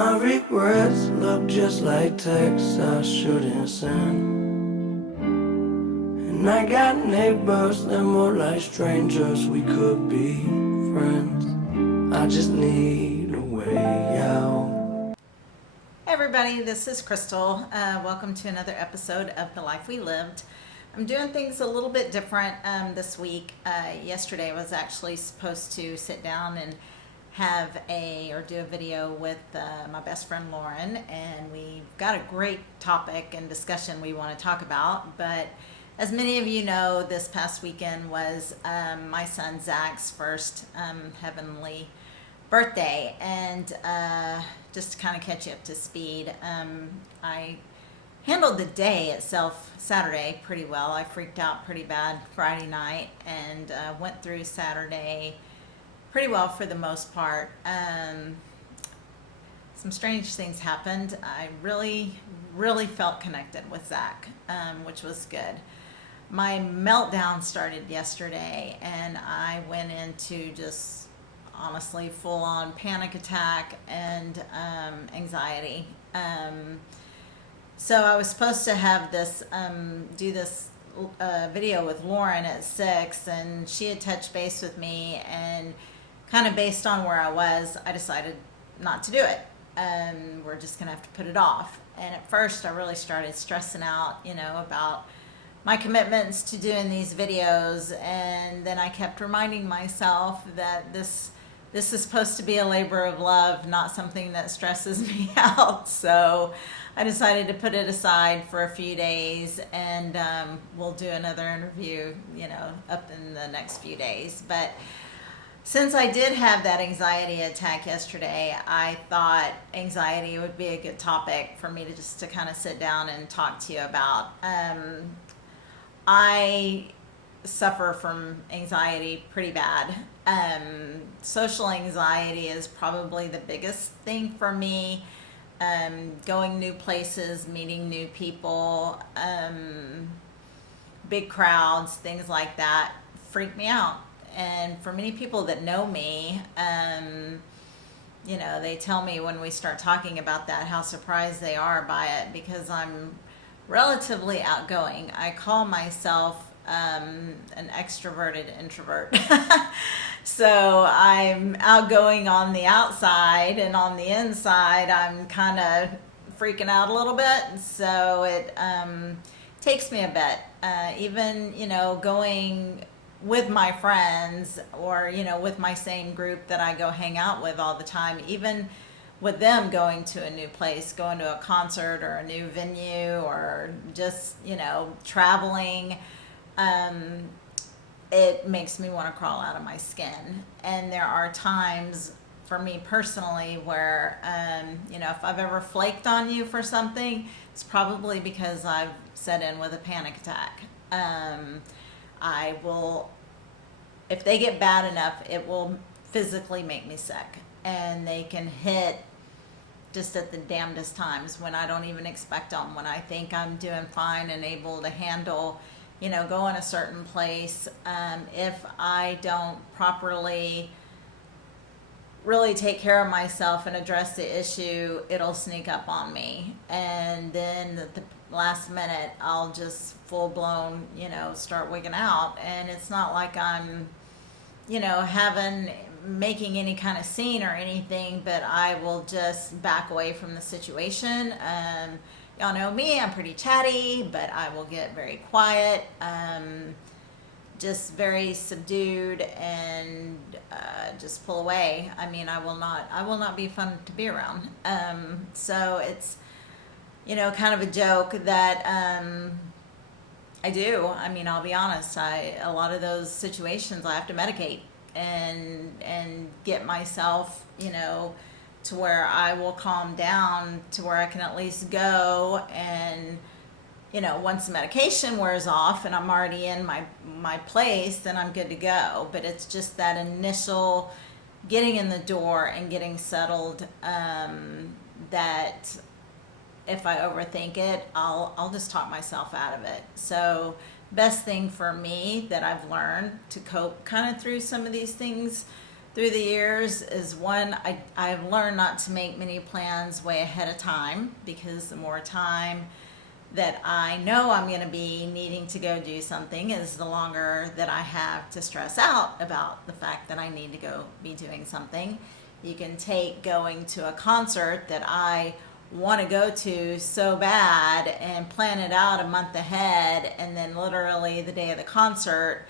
My regrets look just like texts I shouldn't send. And I got neighbors, they're more like strangers, we could be friends. I just need a way out. Hey everybody, this is Crystal. Welcome to another episode of The Life We Lived. I'm doing things a little bit different this week. Yesterday I was actually supposed to sit down and do a video with my best friend Lauren, and we've got a great topic and discussion we want to talk about. But as many of you know, this past weekend was my son Zach's first heavenly birthday, and just to kind of catch you up to speed, I handled the day itself Saturday pretty well. I freaked out pretty bad Friday night and went through Saturday pretty well for the most part. Some strange things happened. I really felt connected with Zach, which was good. My meltdown started yesterday, and I went into just honestly full-on panic attack and anxiety. So I was supposed to have this do this video with Lauren at 6, and she had touched base with me, and kind of based on where I was, I decided not to do it. We're just gonna have to put it off. And at first I really started stressing out, about my commitments to doing these videos, and then I kept reminding myself that this is supposed to be a labor of love, not something that stresses me out. So I decided to put it aside for a few days, and we'll do another interview, up in the next few days. But since I did have that anxiety attack yesterday, I thought anxiety would be a good topic for me to kind of sit down and talk to you about. I suffer from anxiety pretty bad. Social anxiety is probably the biggest thing for me. Going new places, meeting new people, big crowds, things like that freak me out. And for many people that know me, they tell me when we start talking about that how surprised they are by it, because I'm relatively outgoing. I call myself an extroverted introvert. So I'm outgoing on the outside, and on the inside I'm kind of freaking out a little bit. So it takes me a bit, even going with my friends, or with my same group that I go hang out with all the time, even with them going to a new place, going to a concert or a new venue, or just traveling, it makes me want to crawl out of my skin. And there are times for me personally where if I've ever flaked on you for something, it's probably because I've set in with a panic attack. I will, if they get bad enough, it will physically make me sick. And they can hit just at the damnedest times when I don't even expect them, when I think I'm doing fine and able to handle, go in a certain place. If I don't properly really take care of myself and address the issue, it'll sneak up on me. And then the last minute, I'll just full blown, start wigging out. And it's not like I'm, making any kind of scene or anything, but I will just back away from the situation. Y'all know me, I'm pretty chatty, but I will get very quiet, just very subdued, and just pull away. I mean, I will not be fun to be around. So it's, kind of a joke that I do. I mean, I'll be honest, a lot of those situations I have to medicate and get myself, to where I will calm down, to where I can at least go. And once the medication wears off and I'm already in my place, then I'm good to go. But it's just that initial getting in the door and getting settled, that if I overthink it, I'll just talk myself out of it. So best thing for me that I've learned to cope kind of through some of these things through the years is one, I've learned not to make many plans way ahead of time, because the more time that I know I'm going to be needing to go do something is the longer that I have to stress out about the fact that I need to go be doing something. You can take going to a concert that I want to go to so bad and plan it out a month ahead, and then literally the day of the concert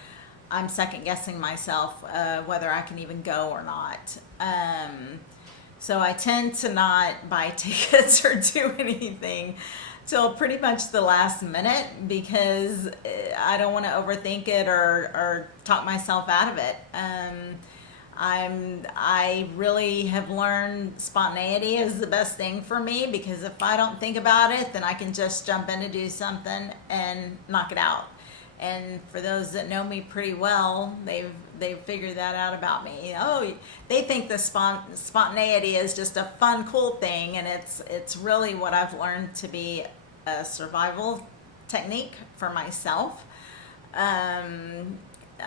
I'm second guessing myself whether I can even go or not. So I tend to not buy tickets or do anything till pretty much the last minute, because I don't want to overthink it or talk myself out of it. I really have learned spontaneity is the best thing for me, because if I don't think about it, then I can just jump in to do something and knock it out. And for those that know me pretty well, they've figured that out about me. Oh, they think the spontaneity is just a fun, cool thing, and it's really what I've learned to be a survival technique for myself,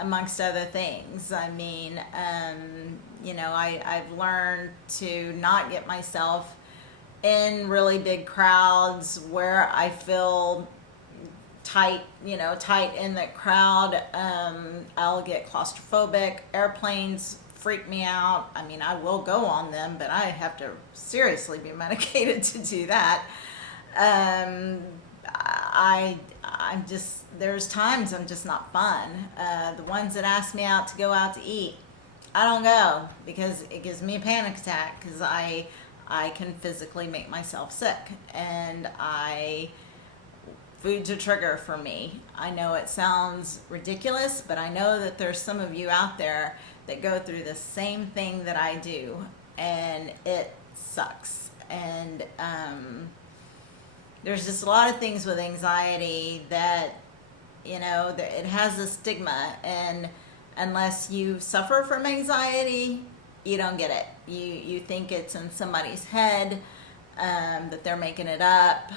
amongst other things. I mean, I've learned to not get myself in really big crowds where I feel tight in the crowd. I'll get claustrophobic. Airplanes freak me out. I mean, I will go on them, but I have to seriously be medicated to do that. I'm just, there's times I'm just not fun. The ones that ask me out to go out to eat, I don't go, because it gives me a panic attack, because I can physically make myself sick, and food's a trigger for me. I know it sounds ridiculous, but I know that there's some of you out there that go through the same thing that I do, and it sucks. And there's just a lot of things with anxiety that, that it has a stigma, and unless you suffer from anxiety, you don't get it. You think it's in somebody's head, that they're making it up.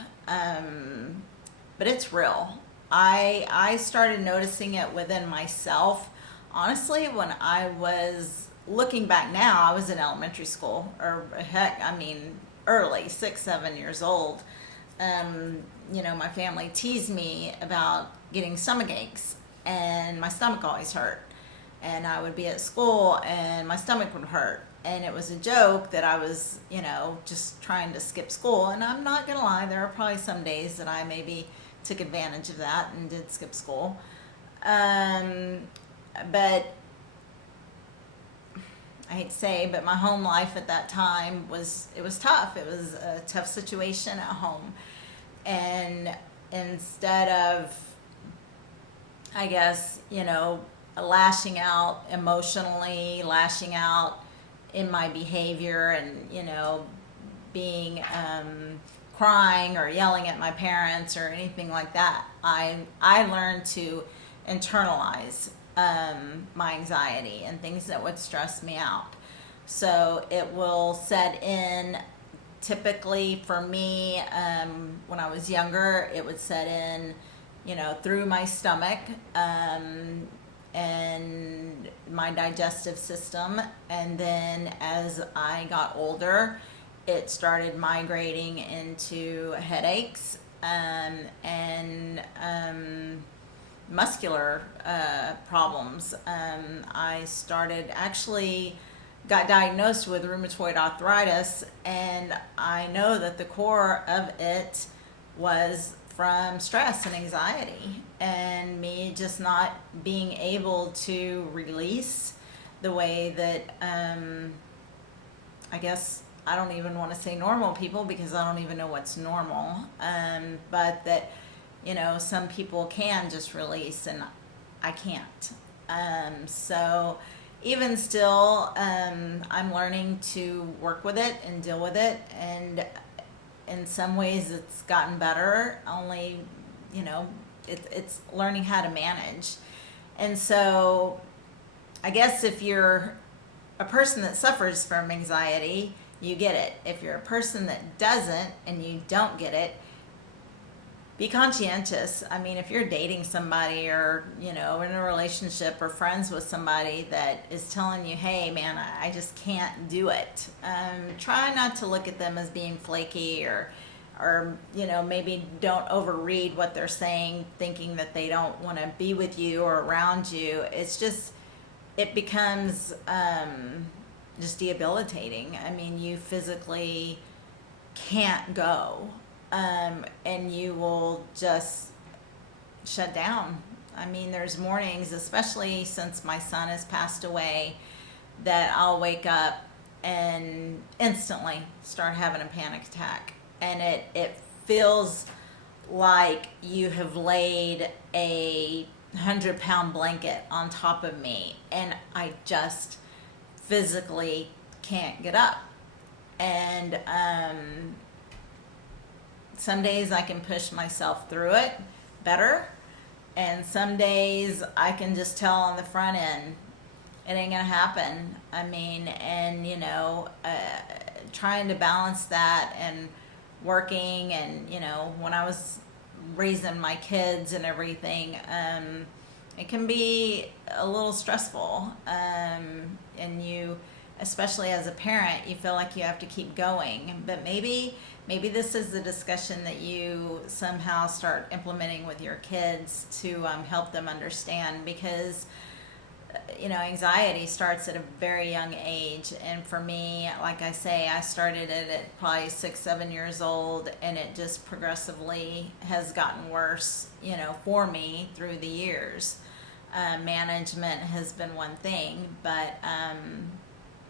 But it's real. I started noticing it within myself, honestly, when I was looking back now. I was in elementary school, or early, 6, 7 years old. My family teased me about getting stomach aches, and my stomach always hurt. And I would be at school and my stomach would hurt. And it was a joke that I was, just trying to skip school. And I'm not going to lie, there are probably some days that I maybe took advantage of that and did skip school. But I hate to say, but my home life at that time was tough. It was a tough situation at home. And instead of, I guess, lashing out emotionally, lashing out in my behavior, and, being, crying or yelling at my parents or anything like that, I learned to internalize my anxiety and things that would stress me out. So it will set in, typically for me, when I was younger, it would set in, through my stomach, and my digestive system. And then as I got older, it started migrating into headaches, and muscular problems. I got diagnosed with rheumatoid arthritis, and I know that the core of it was from stress and anxiety, and me just not being able to release the way that, I guess, I don't even want to say normal people, because I don't even know what's normal, but that, some people can just release, and I can't. So even still, I'm learning to work with it and deal with it, and in some ways it's gotten better, only, it's learning how to manage. And so I guess if you're a person that suffers from anxiety, you get it. If you're a person that doesn't and you don't get it, be conscientious. I mean, if you're dating somebody or, you know, in a relationship or friends with somebody that is telling you, hey, man, I just can't do it, try not to look at them as being flaky or, you know, maybe don't overread what they're saying, thinking that they don't want to be with you or around you. It's just, it becomes just debilitating. I mean, you physically can't go. And you will just shut down. I mean, there's mornings, especially since my son has passed away, that I'll wake up and instantly start having a panic attack. And it feels like you have laid a 100-pound blanket on top of me, and I just physically can't get up. And some days I can push myself through it better, and some days I can just tell on the front end it ain't gonna happen. I mean, and you know, trying to balance that and working, and you know, when I was raising my kids and everything, it can be a little stressful, and you, especially as a parent, you feel like you have to keep going. But maybe this is the discussion that you somehow start implementing with your kids to help them understand, because you know, anxiety starts at a very young age. And for me, like I say, I started it at probably 6-7 years old, and it just progressively has gotten worse, you know, for me through the years. Management has been one thing, but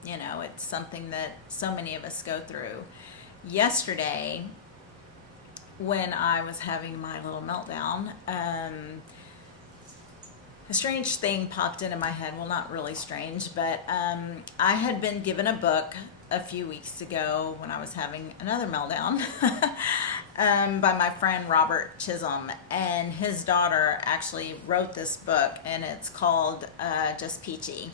you know, it's something that so many of us go through. Yesterday, when I was having my little meltdown, a strange thing popped into my head. Well, not really strange, but I had been given a book a few weeks ago when I was having another meltdown by my friend Robert Chisholm, and his daughter actually wrote this book, and it's called just Peachy.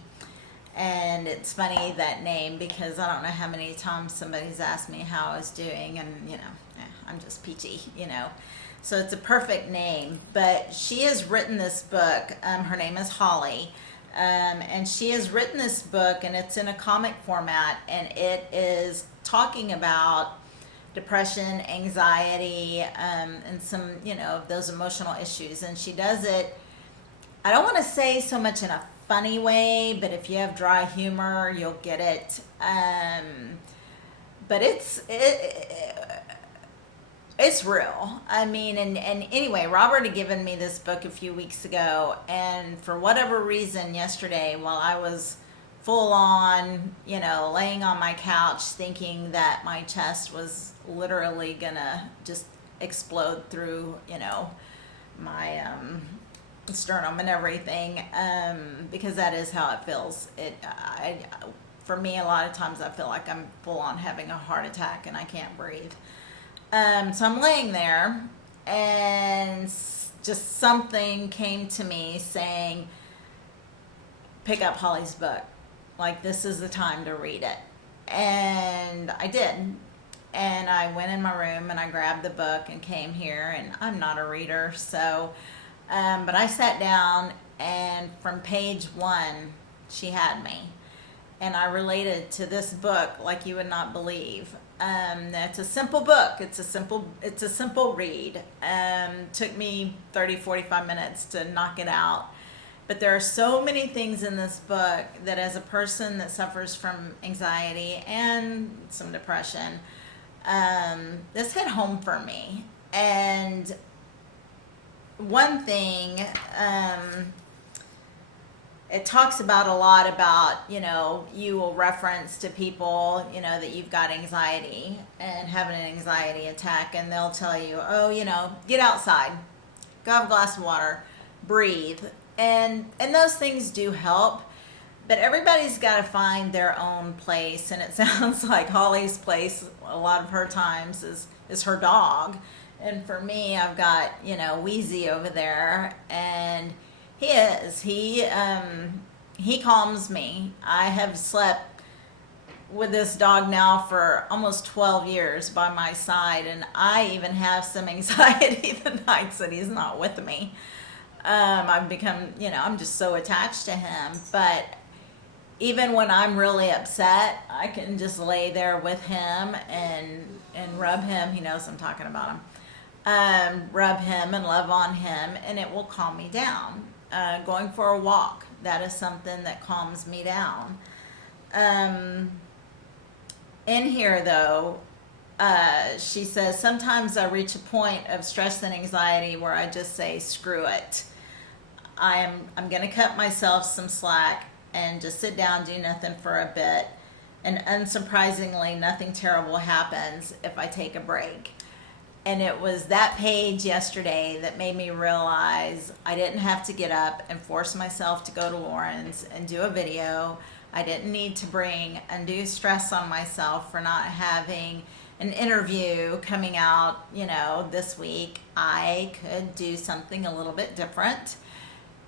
And it's funny, that name, because I don't know how many times somebody's asked me how I was doing, and you know, I'm just Peachy, you know. So it's a perfect name. But she has written this book. Her name is Holly, and she has written this book, and it's in a comic format, and it is talking about depression, anxiety, and some, you know, of those emotional issues. And she does it, I don't want to say so much in a funny way, but if you have dry humor, you'll get it. But it's real. I mean, and anyway, Robert had given me this book a few weeks ago, and for whatever reason yesterday, while I was full on, you know, laying on my couch thinking that my chest was literally gonna just explode through, you know, my sternum and everything, because that is how it feels. For me, a lot of times I feel like I'm full on having a heart attack and I can't breathe. So I'm laying there, and just something came to me saying, pick up Holly's book. Like, this is the time to read it. And I did. And I went in my room and I grabbed the book and came here, and I'm not a reader, so, but I sat down, and from page 1, she had me. And I related to this book like you would not believe. It's a simple book. It's a simple read. Took me 30-45 minutes to knock it out. But there are so many things in this book that, as a person that suffers from anxiety and some depression, this hit home for me. And one thing, it talks about a lot about, you know, you will reference to people, you know, that you've got anxiety and having an anxiety attack, and they'll tell you, oh, you know, get outside, go have a glass of water, breathe. And those things do help, but everybody's got to find their own place. And it sounds like Holly's place a lot of her times is her dog. And for me, I've got, you know, Wheezy over there, and he calms me. I have slept with this dog now for almost 12 years by my side, and I even have some anxiety the nights that he's not with me. I've become, I'm just so attached to him. But even when I'm really upset, I can just lay there with him and rub him. He knows I'm talking about him. Rub him and love on him, and it will calm me down. Going for a walk, that is something that calms me down. In here, though, she says, sometimes I reach a point of stress and anxiety where I just say, screw it. I'm going to cut myself some slack and just sit down, do nothing for a bit. And unsurprisingly, nothing terrible happens if I take a break. And it was that page yesterday that made me realize I didn't have to get up and force myself to go to Lauren's and do a video. I didn't need to bring undue stress on myself for not having an interview coming out, this week. I could do something a little bit different.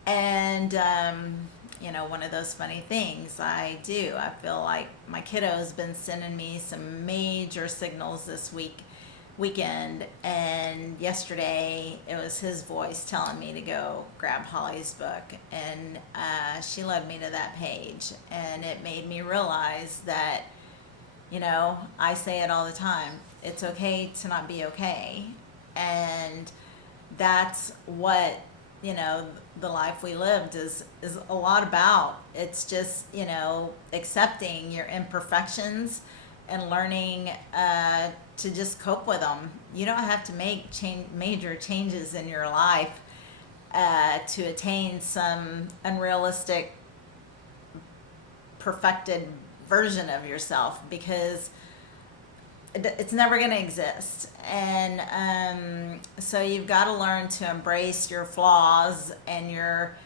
And, one of those funny things I do. I feel like my kiddo's been sending me some major signals this weekend, and yesterday it was his voice telling me to go grab Holly's book, and she led me to that page, and it made me realize that, I say it all the time, it's okay to not be okay, and that's what the life we lived is a lot about. It's just accepting your imperfections and learning to just cope with them. You don't have to make major changes in your life to attain some unrealistic, perfected version of yourself, because it's never going to exist. And so you've got to learn to embrace your flaws and your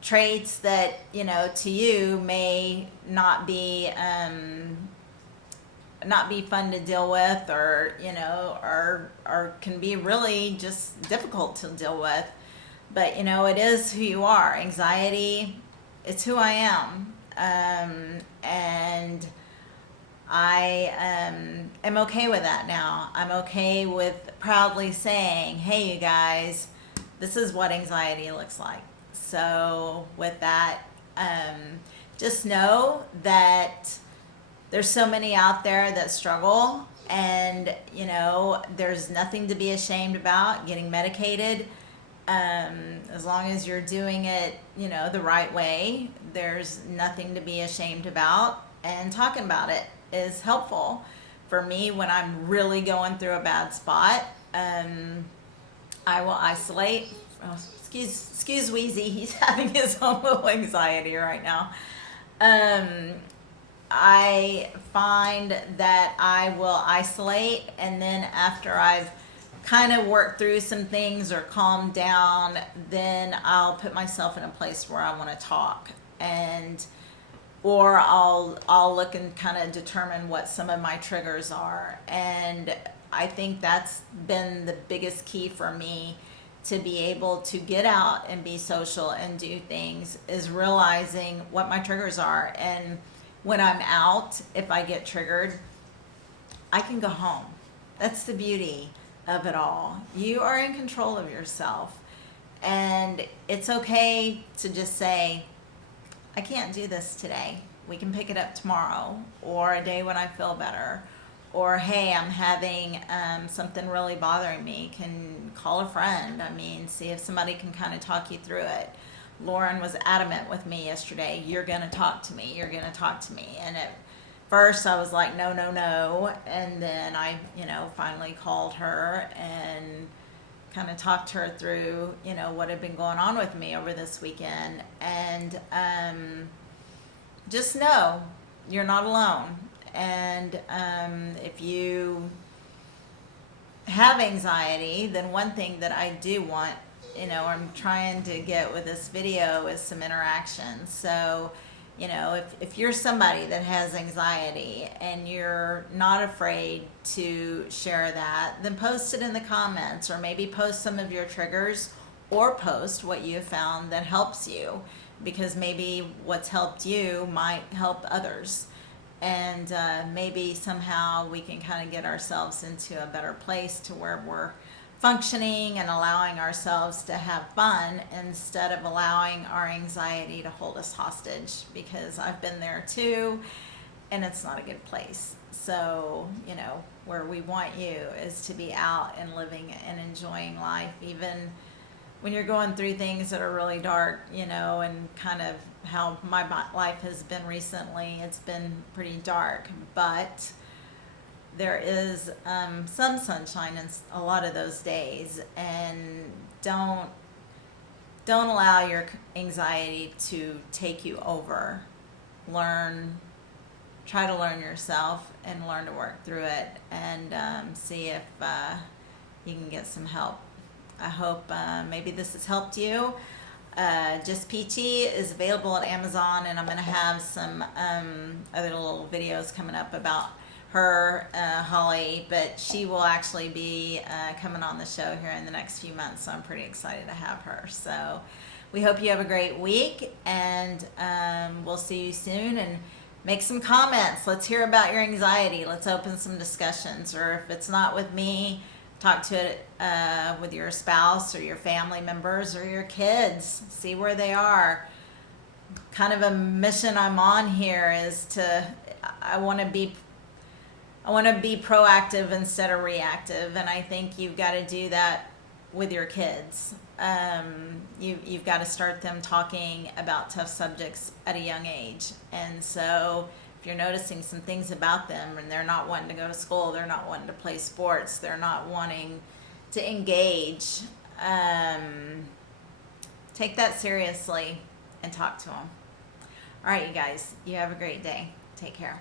traits that to you may not be fun to deal with, or or can be really just difficult to deal with. But it is who you are. Anxiety, it's who I am. And I am okay with that now. I'm okay with proudly saying, hey, you guys, this is what anxiety looks like. So with that, just know that there's so many out there that struggle, and there's nothing to be ashamed about getting medicated. As long as you're doing it the right way, there's nothing to be ashamed about, and talking about it is helpful for me when I'm really going through a bad spot. I will isolate. Excuse Wheezy, he's having his own little anxiety right now. I find that I will isolate, and then after I've kind of worked through some things or calmed down, then I'll put myself in a place where I want to talk, or I'll look and kind of determine what some of my triggers are. And I think that's been the biggest key for me to be able to get out and be social and do things, is realizing what my triggers are. And when I'm out, if I get triggered, I can go home. That's the beauty of it all. You are in control of yourself, and it's okay to just say, I can't do this today. We can pick it up tomorrow, or a day when I feel better, or hey, I'm having something really bothering me. Can call a friend. See if somebody can kind of talk you through it. Lauren was adamant with me yesterday. You're going to talk to me. You're going to talk to me. And at first I was like, no. And then I, finally called her and kind of talked her through, what had been going on with me over this weekend. And just know you're not alone. And if you have anxiety, then one thing that I do want, I'm trying to get with this video is some interaction. So, if you're somebody that has anxiety and you're not afraid to share that, then post it in the comments, or maybe post some of your triggers, or post what you found that helps you, because maybe what's helped you might help others. and maybe somehow we can kind of get ourselves into a better place to where we're functioning and allowing ourselves to have fun instead of allowing our anxiety to hold us hostage, because I've been there too, and it's not a good place. So, you know, where we want you is to be out and living and enjoying life, even when you're going through things that are really dark, you know, and kind of how my life has been recently. It's been pretty dark, but there is some sunshine in a lot of those days. And don't allow your anxiety to take you over. Try to learn yourself and learn to work through it, and see if you can get some help. I hope maybe this has helped you. Just Peachy is available at Amazon, and I'm going to have some other little videos coming up about her, Holly, but she will actually be coming on the show here in the next few months, so I'm pretty excited to have her. So we hope you have a great week, and we'll see you soon. And make some comments. Let's hear about your anxiety. Let's open some discussions. Or if it's not with me, talk to it with your spouse or your family members or your kids. See where they are. Kind of a mission I'm on here is I want to be proactive instead of reactive, and I think you've got to do that with your kids. You've got to start them talking about tough subjects at a young age. And so if you're noticing some things about them and they're not wanting to go to school, they're not wanting to play sports, they're not wanting to engage, take that seriously and talk to them. All right, you guys, you have a great day. Take care.